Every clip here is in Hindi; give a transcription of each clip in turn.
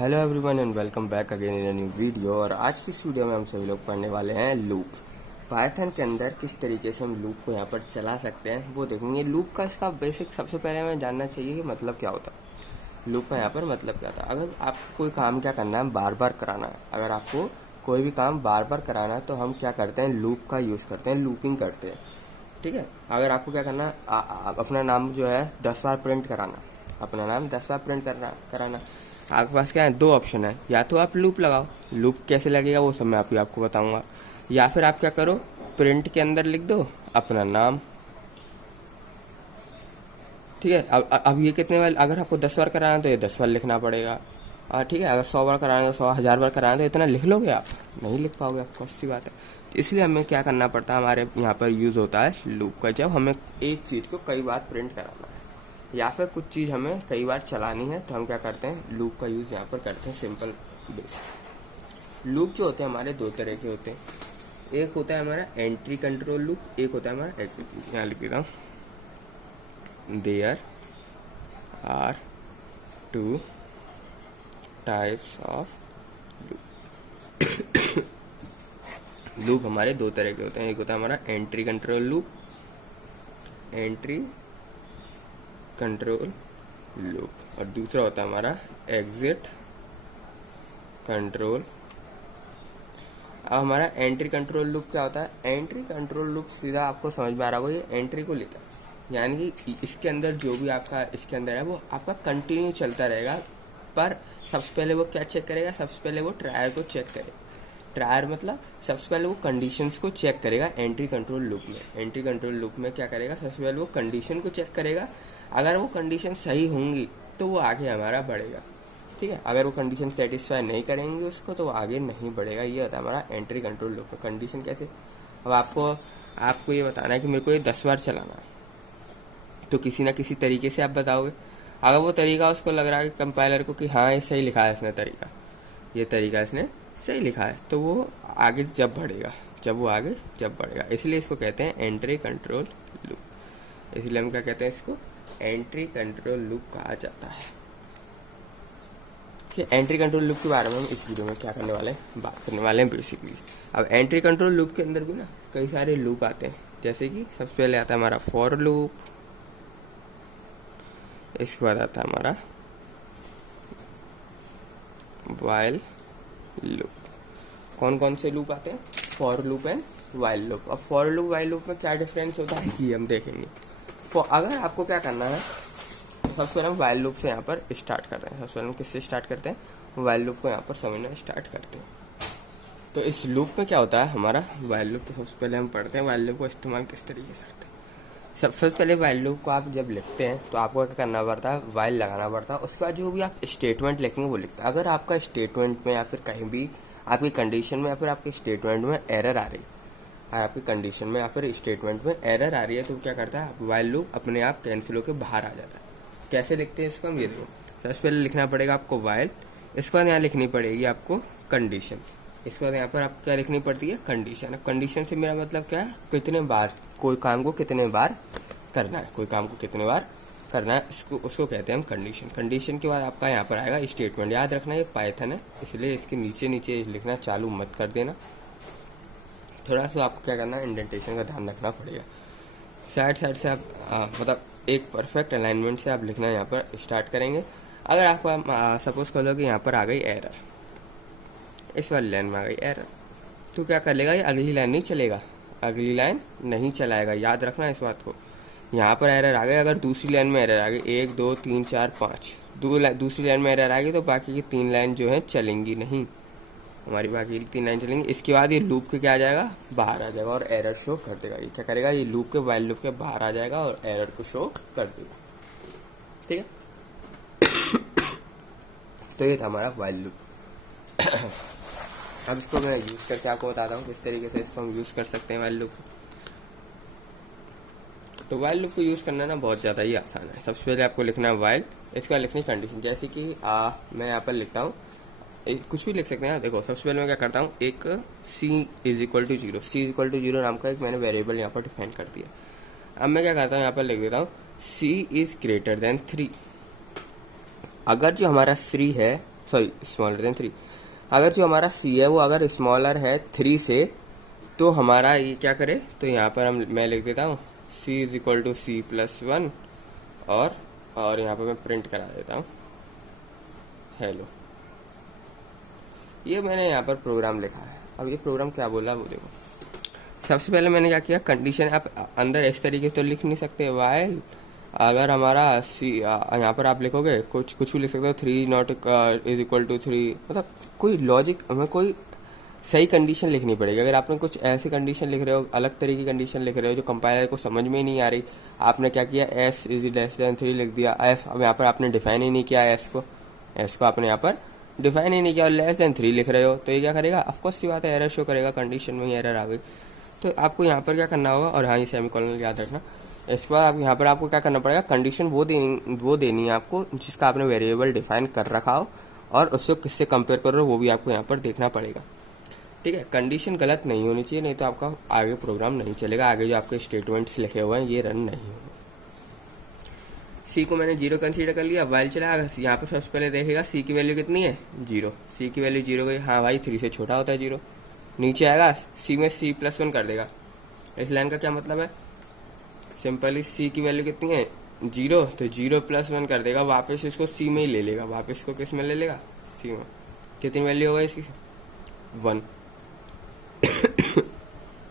Hello everyone and welcome back again in a new video. और आज की इस वीडियो में हम सभी लोग पढ़ने वाले हैं लूप। पाइथन के अंदर किस तरीके से हम लूप को यहाँ पर चला सकते हैं वो देखेंगे। लूप का इसका बेसिक सबसे पहले हमें जानना चाहिए कि मतलब क्या होता है। लूप का यहाँ पर मतलब क्या था। अगर आपको कोई काम क्या करना है, बार बार कराना है। अगर आपको कोई भी काम बार बार कराना है तो हम क्या करते हैं, लूप का यूज़ करते हैं, लूपिंग करते हैं। ठीक है। अगर आपको क्या करना है, अपना नाम जो है 10 बार प्रिंट कराना, अपना नाम 10 बार प्रिंट कराना, आपके पास क्या है, दो ऑप्शन है। या तो आप लूप लगाओ, लूप कैसे लगेगा वो सब मैं आपको बताऊंगा। या फिर आप क्या करो, प्रिंट के अंदर लिख दो अपना नाम। ठीक है। अब ये कितने बार, अगर आपको 10 बार कराना है तो ये 10 बार लिखना पड़ेगा। ठीक है। अगर 100 बार कराना है तो 100 1000 बार कराना है तो इतना लिख लोगे आप, नहीं लिख पाओगे, आपको सी बात है। तो इसलिए हमें क्या करना पड़ता है, हमारे यहाँ पर यूज़ होता है लूप का। जब हमें एक चीज़ को कई बार प्रिंट कराना है या फिर कुछ चीज़ हमें कई बार चलानी है तो हम क्या करते हैं, लूप का यूज़ यहाँ पर करते हैं। सिंपल बेसिक लूप जो होते हैं हमारे दो तरह के होते हैं। एक होता है हमारा एंट्री कंट्रोल लूप, एक होता है हमारा एग्जिट। यहाँ लिख देता हूँ, there are two types of loop. हमारे दो तरह के होते हैं। एक होता है हमारा entry control loop, entry control loop, और दूसरा होता है हमारा एग्जिट कंट्रोल। अब हमारा एंट्री कंट्रोल लूप क्या होता है, एंट्री कंट्रोल लूप सीधा आपको समझ में आ रहा होगा, ये एंट्री को लेता है। यानी कि इसके अंदर जो भी आपका इसके अंदर है वो आपका कंटिन्यू चलता रहेगा। पर सबसे पहले वो क्या चेक करेगा, सबसे पहले वो ट्रायर को चेक करेगा। ट्रायर मतलब सबसे पहले वो कंडीशंस को चेक करेगा। एंट्री कंट्रोल लूप में, एंट्री कंट्रोल लूप में क्या करेगा, सबसे पहले वो कंडीशन को चेक करेगा। अगर वो कंडीशन सही होंगी तो वो आगे हमारा बढ़ेगा। ठीक है। अगर वो कंडीशन सेटिस्फाई नहीं करेंगे उसको तो वो आगे नहीं बढ़ेगा। ये होता है हमारा एंट्री कंट्रोल लूप में। कंडीशन कैसे, अब आपको ये बताना है कि मेरे को ये 10 बार चलाना है, तो किसी ना किसी तरीके से आप बताओगे। अगर वो तरीका उसको लग रहा है कि कंपाइलर को कि हाँ ये सही लिखा है इसने तरीका, ये तरीका इसने सही लिखा है, तो वो आगे जब बढ़ेगा, जब बढ़ेगा। इसलिए इसको कहते हैं एंट्री कंट्रोल लूप। इसलिए हम क्या कहते हैं, इसको एंट्री कंट्रोल लूप कहा जाता है। कि एंट्री कंट्रोल लूप के बारे में हम इस वीडियो में क्या करने वाले हैं, बात करने वाले हैं बेसिकली। अब एंट्री कंट्रोल लूप के अंदर भी ना कई सारे लूप आते हैं। जैसे कि सबसे पहले आता है हमारा फॉर लूप, इसके बाद आता है हमारा वाइल लूप। कौन कौन से लूप आते हैं, for loop and while loop. अब फॉर लूप वाइल लूप में क्या डिफरेंस होता है ये हम देखेंगे। अगर आपको क्या करना है, सबसे पहले हम वाइल लूप से यहाँ पर स्टार्ट करते हैं। सबसे पहले हम किससे स्टार्ट करते हैं, वाइल लूप को यहाँ पर समझना स्टार्ट करते हैं। तो इस लूप में क्या होता है हमारा वाइल लूप, तो सबसे पहले हम पढ़ते हैं वाइल लूप को इस्तेमाल किस तरीके से करते हैं। सबसे पहले वाइल लूप को आप जब लिखते हैं तो आपको क्या करना पड़ता है, वाइल लगाना पड़ता है। उसके बाद जो भी आप स्टेटमेंट लिखेंगे वो लिखते हैं। अगर आपका स्टेटमेंट में या फिर कहीं भी आपकी कंडीशन में या फिर आपके स्टेटमेंट में एरर आ रही, और आपकी कंडीशन में या फिर स्टेटमेंट में एरर आ रही है, तो क्या करता है, वाइल लूप अपने आप कैंसिल होकर बाहर आ जाता है। कैसे लिखते हैं इसको हम, ये देखो। सबसे पहले लिखना पड़ेगा आपको वाइल, इसके बाद यहाँ लिखनी पड़ेगी आपको कंडीशन, इसके बाद यहाँ पर आपको क्या लिखनी पड़ती है, कंडीशन। अब कंडीशन से मेरा मतलब क्या है, कितने बार कोई काम को कितने बार करना है, कोई काम को कितने बार करना है, उसको कहते हैं हम कंडीशन। कंडीशन के बाद आपका यहाँ पर आएगा स्टेटमेंट। याद रखना ये पाइथन है, इसलिए इसके नीचे नीचे लिखना चालू मत कर देना। थोड़ा सा आपको क्या करना है, इंडेंटेशन का ध्यान रखना पड़ेगा। साइड से आप मतलब एक परफेक्ट अलाइनमेंट से आप लिखना यहाँ पर स्टार्ट करेंगे। अगर आपको सपोज कर लो कि यहाँ पर आ गई एरर, इस वाली लाइन में आ गई एरर, तो क्या कर लेगा, ये अगली लाइन नहीं चलेगा, अगली लाइन नहीं चलाएगा। याद रखना इस बात को। यहाँ पर एरर आ गई, अगर दूसरी लाइन में एरर आ गई, 1 2 3 4 5, दूसरी लाइन में एरर आ गई तो बाकी की 3 लाइन जो है चलेंगी नहीं, हमारी बाकी की 3 लाइन चलेंगी। इसके बाद ये लूप के क्या आ जाएगा, बाहर आ जाएगा और एरर शो कर देगा। ये क्या करेगा, ये लूप के वाइल लूप के बाहर आ जाएगा और एरर को शो कर देगा। ठीक है। तो ये था हमारा वाइल लूप। अब इसको मैं यूज़ करके आपको बताता हूँ किस तरीके से इसको हम यूज़ कर सकते हैं वाइल लूप। तो वाइल लूप को यूज़ करना ना बहुत ज़्यादा ही आसान है। सबसे पहले आपको लिखना है वाइल, इसका लिखनी कंडीशन। जैसे कि मैं यहाँ पर लिखता हूँ, कुछ भी लिख सकते हैं। देखो सबसे पहले मैं क्या करता हूँ, एक c is equal to 0, c is equal to 0 नाम का एक मैंने वेरिएबल यहाँ पर डिफाइन कर दिया। अब मैं क्या करता हूँ, यहाँ पर लिख देता हूँ c इज ग्रेटर देन 3। अगर जो हमारा 3 है, सॉरी स्मॉलर देन 3। अगर जो हमारा सी है वो अगर स्मॉलर है 3 से, तो हमारा ये क्या करे, तो यहाँ पर मैं लिख देता हूँ C is equal to C plus 1 और यहाँ पर मैं प्रिंट करा देता हूँ हेलो। ये मैंने यहाँ पर प्रोग्राम लिखा है। अब ये प्रोग्राम क्या बोला वो देखो। सबसे पहले मैंने क्या किया, कंडीशन आप अंदर इस तरीके से तो लिख नहीं सकते, वाइल अगर हमारा सी यहाँ पर आप लिखोगे कुछ भी लिख सकते हो, 3 नॉट इज इक्वल टू 3, मतलब कोई लॉजिक, हमें कोई सही कंडीशन लिखनी पड़ेगी। अगर आपने कुछ ऐसी कंडीशन लिख रहे हो, अलग तरह की कंडीशन लिख रहे हो जो कंपाइलर को समझ में ही नहीं आ रही, आपने क्या किया, एस इज लेस देन 3 लिख दिया। एफ, अब यहाँ पर आपने डिफाइन ही नहीं किया एस को आपने यहाँ पर डिफाइन ही नहीं किया और लेस देन 3 लिख रहे हो, तो ये क्या करेगा, ऑफकोर्स सी बात है एरर शो करेगा, कंडीशन में ही एरर आ गई। तो आपको यहाँ पर क्या करना होगा, और हाँ ये सेमीकोलन याद रखना। इसके बाद आप यहाँ पर आपको क्या करना पड़ेगा, कंडीशन वो देनी है आपको जिसका आपने वेरिएबल डिफाइन कर रखा हो, और उससे किससे कंपेयर करो वो भी आपको यहाँ पर देखना पड़ेगा। ठीक है, कंडीशन गलत नहीं होनी चाहिए, नहीं तो आपका आगे प्रोग्राम नहीं चलेगा, आगे जो आपके स्टेटमेंट्स लिखे हुए हैं ये रन नहीं होंगे। सी को मैंने 0 कंसीडर कर लिया, वाइल चलाएगा, यहाँ पर सबसे पहले देखेगा सी की वैल्यू कितनी है, 0। सी की वैल्यू 0 गई, हाँ भाई 3 से छोटा होता है 0। नीचे आएगा सी में सी प्लस 1 कर देगा। इस लाइन का क्या मतलब है, सिंपली सी की वैल्यू कितनी है 0, तो 0 प्लस 1 कर देगा, वापस इसको सी में ही ले लेगा, वापस इसको किस में ले लेगा, सी में। कितनी वैल्यू होगा इसकी, 1।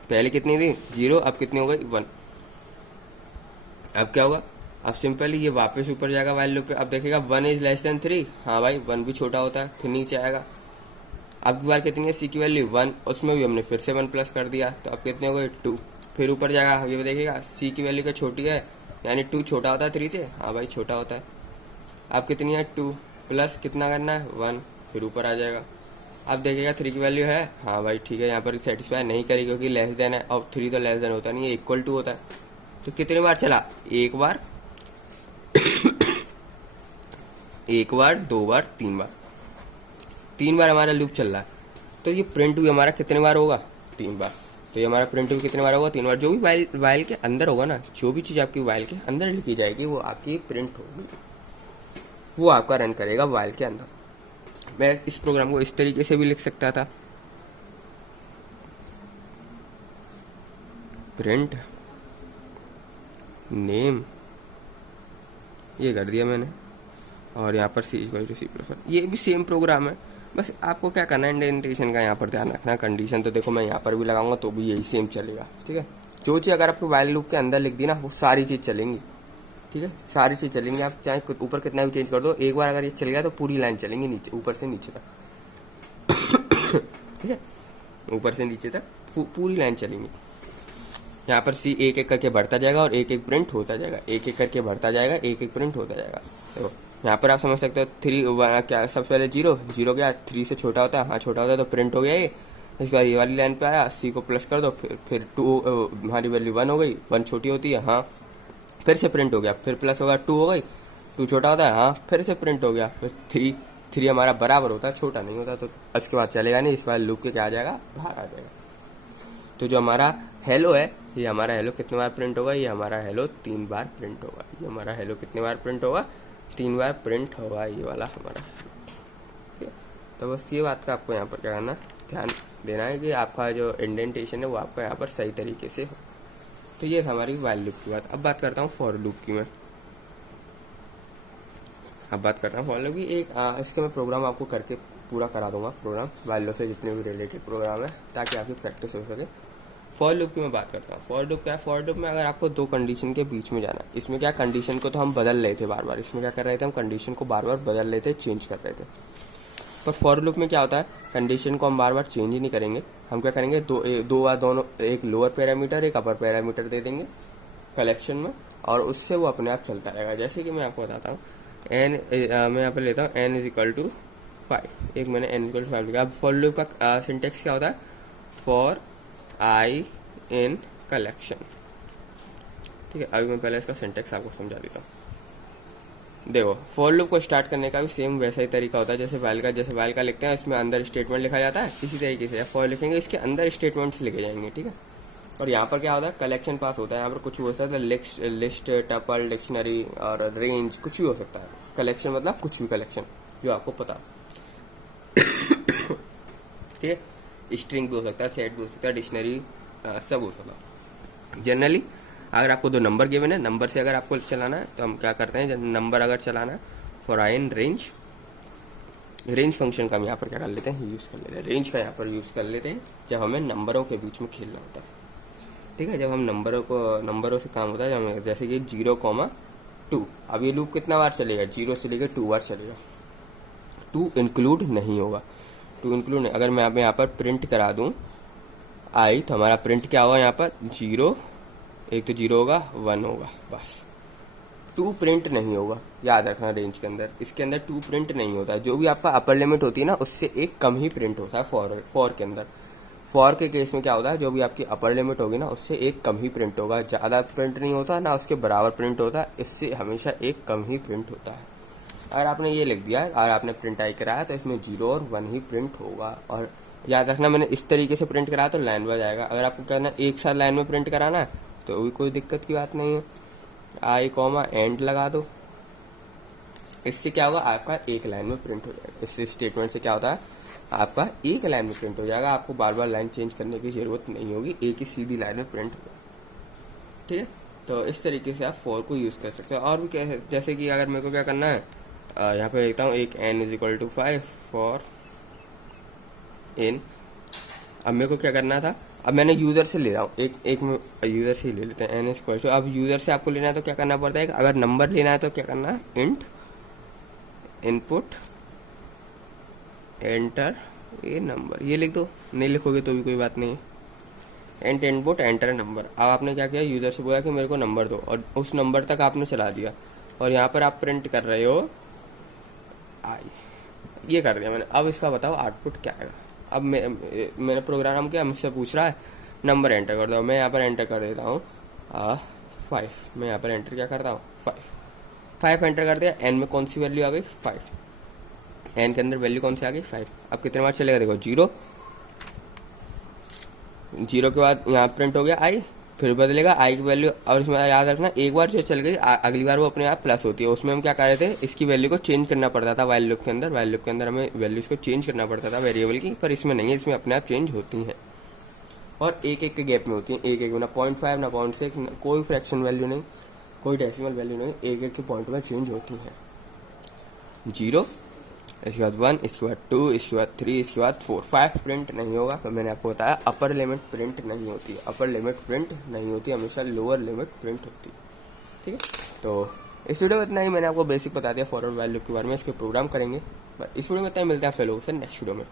पहले कितनी थी 0, अब कितनी हो गई 1। अब क्या होगा, अब सिंपली ये वापस ऊपर जाएगा वाइल लूप पे, अब देखेगा 1 इज लेस देन 3, हाँ भाई 1 भी छोटा होता है, फिर नीचे आएगा। अब की बार कितनी है सी की वैल्यू 1, उसमें भी हमने फिर से 1 प्लस कर दिया, तो अब कितने हो गए 2। फिर ऊपर जाएगा, ये देखेगा सी की वैल्यू क्या छोटी है, यानी 2 छोटा होता है 3 से, हाँ भाई छोटा होता है। अब कितनी है 2 प्लस कितना करना है 1, फिर ऊपर आ जाएगा। अब देखेगा 3 की वैल्यू है, हाँ भाई ठीक है, यहाँ पर सेटिस्फाई नहीं करेगी क्योंकि लेस देन है, और 3 तो लेस देन होता नहीं है, इक्वल टू होता है। तो कितनी बार चला, एक बार, एक बार, 2 बार, 3 बार, 3 बार हमारा लूप चल रहा है। तो ये प्रिंट भी हमारा कितने बार होगा, 3 बार। तो ये हमारा प्रिंट भी कितने बार होगा, 3 बार। जो भी वाइल के अंदर होगा ना, जो भी चीज़ आपकी वाइल के अंदर लिखी जाएगी वो आपकी प्रिंट होगी, वो आपका रन करेगा वाइल के अंदर। मैं इस प्रोग्राम को इस तरीके से भी लिख सकता था, प्रिंट नेम, ये कर दिया मैंने, और यहाँ पर सी इक्वल टू सी प्लस 1, ये भी सेम प्रोग्राम है। बस आपको क्या करना है, इंडेंटेशन का यहाँ पर ध्यान रखना है। कंडीशन तो देखो मैं यहाँ पर भी लगाऊंगा तो भी यही सेम चलेगा, ठीक है। जो चीज़ अगर आपको वाइल लूप के अंदर लिख दी ना, वो सारी चीज़ चलेंगी, ठीक है, सारी चीज़ चलेंगी। आप चाहे ऊपर कितना भी चेंज कर दो, एक बार अगर ये चल गया तो पूरी लाइन चलेंगी नीचे, ऊपर से नीचे तक। ठीक है, ऊपर से नीचे तक पूरी लाइन चलेंगी। यहाँ पर सी एक एक करके बढ़ता जाएगा और एक एक प्रिंट होता जाएगा, एक एक करके बढ़ता जाएगा, एक एक प्रिंट होता जाएगा। देखो यहाँ पर आप समझ सकते हो 3 क्या, सबसे पहले 0 गया, 3 से छोटा होता है, हाँ छोटा होता है तो प्रिंट हो गया ये। इसके बाद ये वाली लाइन पे आया, सी को प्लस कर दो, फिर 2, हमारी वैल्यू 1 हो गई, 1 छोटी होती है, हाँ फिर से प्रिंट हो गया, फिर प्लस होगा 2 हो गई, 2 छोटा होता है, हाँ फिर से प्रिंट हो गया, फिर 3 हमारा बराबर होता है, छोटा नहीं होता, तो इसके बाद चलेगा नहीं, इस बार लूप के क्या आ जाएगा, बाहर आ जाएगा। तो जो हमारा हेलो है, ये हमारा हेलो कितने बार प्रिंट होगा, ये हमारा हेलो 3 बार प्रिंट होगा। ये हमारा हेलो कितने बार प्रिंट होगा, 3 बार प्रिंट होगा ये वाला हमारा। ठीक है, तो बस ये बात का आपको यहाँ पर क्या करना, ध्यान देना है कि आपका जो इंडेंटेशन है वो आपका यहाँ पर सही तरीके से हो। तो ये हमारी वाइल लूप की बात। अब बात करता हूँ फॉर लूप की मैं। अब बात करता हूँ फॉर लूप की। इसके मैं प्रोग्राम आपको करके पूरा करा दूंगा, प्रोग्राम वाइल लूप से जितने भी रिलेटेड प्रोग्राम है, ताकि आपकी प्रैक्टिस हो सके। फॉर लूप की मैं बात करता हूँ। फॉर लूप क्या है, फॉर लूप में अगर आपको 2 कंडीशन के बीच में जाना है, इसमें क्या कंडीशन को तो हम बदल रहे थे बार बार, इसमें क्या कर रहे थे, हम कंडीशन को बार बार बदल रहे थे, चेंज कर रहे थे। पर फॉर लूप में क्या होता है, कंडीशन को हम बार बार चेंज ही नहीं करेंगे, हम क्या करेंगे, दो बार दोनों, एक लोअर पैरामीटर एक अपर पैरामीटर दे देंगे कलेक्शन में, और उससे वो अपने आप चलता रहेगा। जैसे कि मैं आपको बताता हूँ, मैं यहाँ पर लेता हूँ n इज इक्वल टू 5, एक मैंने n इक्वल टू 5 लिखा। अब फॉर लूप का सिंटेक्स क्या होता है, फॉर आई इन कलेक्शन। ठीक है, अभी मैं पहले इसका सिंटेक्स आपको समझा देता हूँ। देखो फॉर लूप को स्टार्ट करने का भी सेम वैसा ही तरीका होता है जैसे वाइल का लिखते हैं, इसमें अंदर स्टेटमेंट लिखा जाता है, इसी तरीके से फॉर लिखेंगे, इसके अंदर स्टेटमेंट्स लिखे जाएंगे। ठीक है, और यहाँ पर क्या होता है, कलेक्शन पास होता है, यहाँ पर कुछ भी हो सकता है, लिस्ट, टपल, डिक्शनरी और रेंज, कुछ भी हो सकता है। कलेक्शन मतलब कुछ भी कलेक्शन जो आपको पता। ठीक है। स्ट्रिंग भी हो सकता है, सेट भी हो सकता है, डिक्शनरी सब हो सकता है। जनरली अगर आपको दो नंबर गिवन है, नंबर से अगर आपको चलाना है तो हम क्या करते हैं, जब नंबर अगर चलाना है for I in range, range function का हम यहाँ पर क्या कर लेते हैं, यूज़ कर लेते हैं। रेंज का यहाँ पर यूज़ कर लेते हैं जब हमें नंबरों के बीच में खेलना होता है, ठीक है। जब हम नंबरों से काम होता है, जब हमें जैसे कि 0,2, अब ये लूप कितना बार चलेगा, 0 से लेकर 2 बार चलेगा। 2 इंक्लूड नहीं होगा, 2 इंक्लूड नहीं। अगर मैं यहाँ पर प्रिंट करा दूँ आई, तो हमारा प्रिंट क्या होगा यहाँ पर, 0, एक तो 0 होगा, 1 होगा, बस। 2 प्रिंट नहीं होगा, याद रखना। रेंज के अंदर, इसके अंदर 2 प्रिंट नहीं होता है। जो भी आपका अपर लिमिट होती है ना, उससे एक कम ही प्रिंट होता है फॉर के अंदर। फॉर के केस में क्या होता है, जो भी आपकी अपर लिमिट होगी ना, उससे एक कम ही प्रिंट होगा, ज़्यादा प्रिंट नहीं होता ना, उसके बराबर प्रिंट होता है, इससे हमेशा एक कम ही प्रिंट होता है। अगर आपने ये लिख दिया और आपने प्रिंट आई कराया तो इसमें 0 और 1 ही प्रिंट होगा। और याद रखना, मैंने इस तरीके से प्रिंट कराया तो लाइन बाय आएगा। अगर आपको कहना एक साथ लाइन में प्रिंट कराना है तो भी कोई दिक्कत की बात नहीं है, आई कॉमा एंड लगा दो। इससे क्या होगा, आपका एक लाइन में प्रिंट हो जाएगा। इस स्टेटमेंट से क्या होता है, आपका एक लाइन में प्रिंट हो जाएगा, आपको बार बार लाइन चेंज करने की ज़रूरत नहीं होगी, एक ही सीधी लाइन में प्रिंट होगा, ठीक है। तो इस तरीके से आप फॉर को यूज़ कर सकते हो। और भी कैसे, जैसे कि अगर मेरे को क्या करना है, यहाँ पे लिखता हूँ एक n = 5 फॉर n। अब मेरे को क्या करना था, अब मैंने यूज़र से ले रहा हूँ, एक में यूज़र से ही ले लेते हैं, n = अब यूज़र से आपको लेना है तो क्या करना पड़ता है, अगर नंबर लेना है तो क्या करना है, इंट इनपुट एंटर ये नंबर, ये लिख दो। नहीं लिखोगे तो भी कोई बात नहीं है, एंट इनपुट एंटर नंबर। अब आपने क्या किया, यूज़र से बोला कि मेरे को नंबर दो, और उस नंबर तक आपने चला दिया, और यहाँ पर आप प्रिंट कर रहे हो आई, ये कर दिया मैंने। अब इसका बताओ आउटपुट क्या आएगा। अब मैंने प्रोग्राम किया, मुझसे पूछ रहा है नंबर एंटर कर दो, मैं यहाँ पर एंटर कर देता हूँ 5। मैं यहाँ पर एंटर क्या करता हूँ, 5 एंटर कर दिया। एन में कौन सी वैल्यू आ गई, 5। एन के अंदर वैल्यू कौन सी आ गई, 5। अब कितने बार चलेगा, देखो 0 के बाद यहाँ प्रिंट हो गया आई, फिर बदलेगा आई की वैल्यू। और इसमें याद रखना, एक बार जो चल गई अगली बार वो अपने आप प्लस होती है। उसमें हम क्या कर रहे थे, इसकी वैल्यू को चेंज करना पड़ता था वाइल लूप के अंदर। वाइल लूप के अंदर हमें वैल्यूज को चेंज करना पड़ता था वेरिएबल की, पर इसमें नहीं है, इसमें अपने आप चेंज होती हैं, और एक एक के गैप में होती हैं। एक एक में ना 0.5 ना 0.6, कोई फ्रैक्शन वैल्यू नहीं, कोई डेसिमल वैल्यू नहीं, एक एक के पॉइंट में चेंज होती हैं। 0, इसके बाद 1, इसके बाद 2, इसके बाद 3, इसके बाद 4, 5 प्रिंट नहीं होगा। तो मैंने आपको बताया अपर लिमिट प्रिंट नहीं होती, अपर लिमिट प्रिंट नहीं होती, हमेशा लोअर लिमिट प्रिंट होती है, ठीक है। तो इस वीडियो में इतना ही, मैंने आपको बेसिक बता दिया फॉरवर्ड वाइल लूप के बारे में। इसके प्रोग्राम करेंगे, इस वीडियो में इतना ही, मिलते हैं आप लोगों से नेक्स्ट वीडियो में।